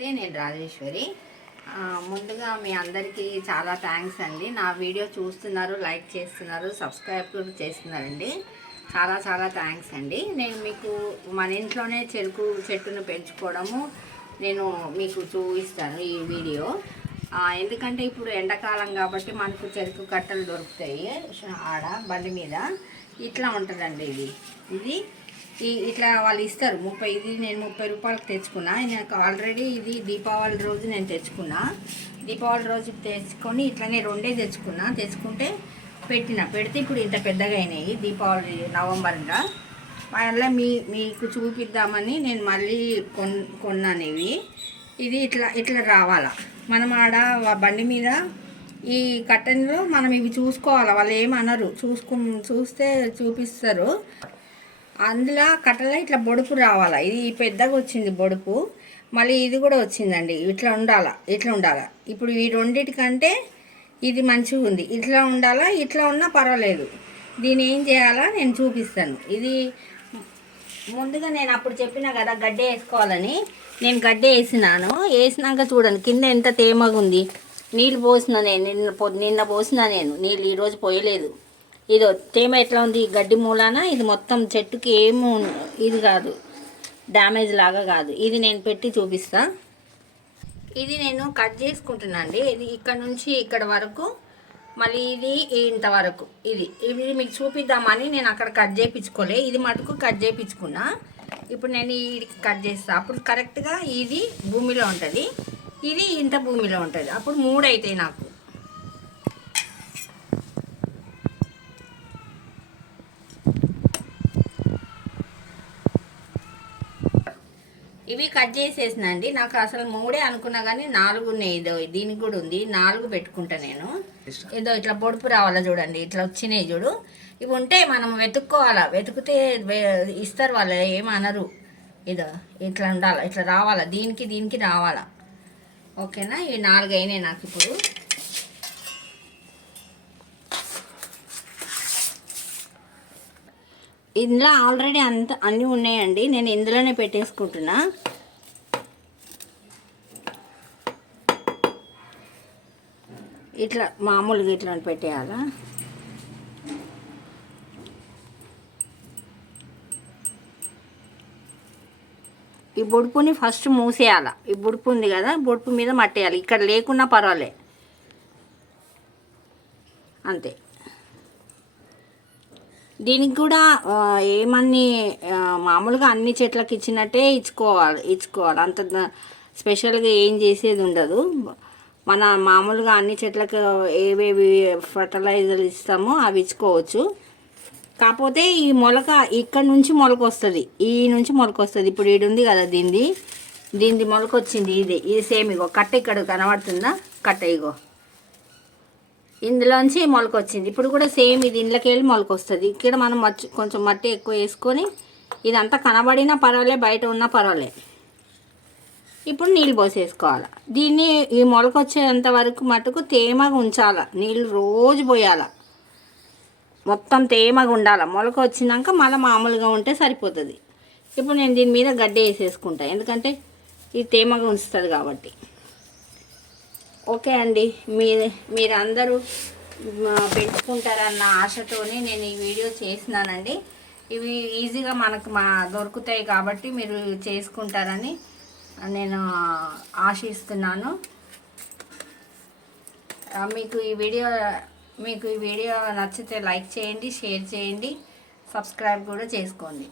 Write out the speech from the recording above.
నేను రాజేశ్వరి. ముందుగా మీ అందరికీ చాలా థ్యాంక్స్ అండి. నా వీడియో చూస్తున్నారు, లైక్ చేస్తున్నారు, సబ్స్క్రైబ్ కూడా చేస్తున్నారండి. చాలా చాలా థ్యాంక్స్ అండి. నేను మీకు మన ఇంట్లోనే చెరుకు చెట్టును పెంచుకోవడము నేను మీకు చూపిస్తాను ఈ వీడియో. ఎందుకంటే ఇప్పుడు ఎండాకాలం కాబట్టి మనకు చెరుకు కట్టలు దొరుకుతాయి ఆడ బండి మీద. ఇట్లా ఉంటుందండి ఇది ఇట్లా వాళ్ళు ఇస్తారు 30. ఇది నేను 30 రూపాయలకు తెచ్చుకున్నా. నాకు ఆల్రెడీ ఇది దీపావళి రోజు నేను తెచ్చుకున్నా. దీపావళి రోజు తెచ్చుకొని ఇట్లనే 2 తెచ్చుకుంటే పెడితే ఇప్పుడు ఇంత పెద్దగా అయినాయి. దీపావళి నవంబర్గా మళ్ళీ మీకు చూపిద్దామని నేను మళ్ళీ కొన్నాను ఇది ఇట్లా రావాలా. మనం ఆడ బండి మీద ఈ కట్టెన్లో మనం ఇవి చూసుకోవాలి. వాళ్ళు ఏమనరు, చూస్తే చూపిస్తారు. అందులో కట్టెలో ఇట్లా బొడుపు రావాలా. ఇది పెద్దగా వచ్చింది బొడుపు, మళ్ళీ ఇది కూడా వచ్చిందండి. ఇట్లా ఉండాలా. ఇప్పుడు ఈ రెండిటికంటే ఇది మంచిగా ఉంది. ఇట్లా ఉండాలా, ఇట్లా ఉన్నా పర్వాలేదు. దీన్ని ఏం చేయాలా నేను చూపిస్తాను. ఇది ముందుగా నేను అప్పుడు చెప్పినా కదా గడ్డే వేసుకోవాలని. నేను గడ్డే వేసినాక చూడండి కింద ఎంత తేమగా ఉంది. నీళ్ళు పోసిన నేను నిన్న పోసిన నేను నీళ్ళు ఈరోజు పోయలేదు. ఇదో తేమ ఎట్లా ఉంది గడ్డి మూలాన. ఇది మొత్తం చెట్టుకి ఏమో ఇది కాదు, డ్యామేజ్ లాగా కాదు. ఇది నేను పెట్టి చూపిస్తా. ఇది నేను కట్ చేసుకుంటున్నా అండి. ఇది ఇక్కడ నుంచి ఇక్కడ వరకు, మళ్ళీ ఇది ఇంతవరకు. ఇది మీకు చూపిద్దామని నేను అక్కడ కట్ చేయించుకోలే. ఇది మటుకు కట్ చేయించుకున్నా. ఇప్పుడు నేను ఇది కట్ చేస్తా. అప్పుడు కరెక్ట్గా ఇది భూమిలో ఉంటుంది, ఇది ఇంత భూమిలో ఉంటుంది. అప్పుడు 3 అవుతాయి నాకు. ఇవి కట్ చేసేసిన అండి. నాకు అసలు 3 అనుకున్నా కానీ 4 ఉన్నాయి. దీనికి కూడా ఉంది, 4 పెట్టుకుంటా నేను. ఏదో ఇట్లా పొడుపు రావాలా చూడండి, ఇట్లా వచ్చినాయి చూడు. ఇవి ఉంటే మనం వెతుక్కోవాలా. వెతుకుతే ఇస్తారు వాళ్ళు, ఏమనరు. ఇదో ఇట్లా ఉండాలా, ఇట్లా రావాలా. దీనికి రావాలా. ఓకేనా. ఇవి 4 అయినాయి నాకు. ఇప్పుడు ఇందులో ఆల్రెడీ అన్నీ ఉన్నాయండి. నేను ఇందులోనే పెట్టేసుకుంటున్నా. ఇట్లా మామూలుగా ఇట్లా పెట్టేయాలా. ఈ బొడుపుని ఫస్ట్ మూసేయాల. ఈ బొడుపు ఉంది కదా, బొడుపు మీద మట్టేయాలి. ఇక్కడ లేకున్నా పర్వాలే, అంతే. దీనికి కూడా ఏమన్నీ మామూలుగా అన్ని చెట్లకు ఇచ్చినట్టే ఇచ్చుకోవాలి. అంత స్పెషల్గా ఏం చేసేది ఉండదు. మన మామూలుగా అన్ని చెట్లకు ఏవేవి ఫర్టిలైజర్లు ఇస్తామో అవి ఇచ్చుకోవచ్చు. కాకపోతే ఈ మొలక ఇక్కడ నుంచి మొలక వస్తుంది, ఈ నుంచి మొలక వస్తుంది. ఇప్పుడు ఇది ఉంది కదా, దీనిది మొలక వచ్చింది. ఇది సేమ్ ఇగో కట్ట ఇక్కడ కనబడుతుందా, కట్ట ఇగో ఇందులోంచి మొలక వచ్చింది. ఇప్పుడు కూడా సేమ్ ఇది ఇంట్లోకి వెళ్ళి మొలక వస్తుంది. ఇక్కడ మనం కొంచెం మట్టి ఎక్కువ వేసుకొని ఇదంతా కనబడినా పర్వాలే, బయట ఉన్నా పర్వాలే. ఇప్పుడు నీళ్ళు పోసేసుకోవాలి. దీన్ని ఈ మొలక వచ్చేంత వరకు మటుకు తేమగా ఉంచాల. నీళ్ళు రోజు పోయాల, మొత్తం తేమగా ఉండాలి. మొలక వచ్చినాక మళ్ళీ మామూలుగా ఉంటే సరిపోతుంది. ఇప్పుడు నేను దీని మీద గడ్డి వేసేసుకుంటా, ఎందుకంటే ఇది తేమగా ఉంచుతుంది కాబట్టి. ఓకే అండి, మీరందరూ పెంచుకుంటారన్న ఆశతోనే నేను ఈ వీడియో చేసినానండి. ఇవి ఈజీగా మనకు దొరుకుతాయి కాబట్టి మీరు చేసుకుంటారని నేను ఆశిస్తున్నాను. మీకు ఈ వీడియో నచ్చితే లైక్ చేయండి, షేర్ చేయండి, సబ్స్క్రైబ్ కూడా చేసుకోండి.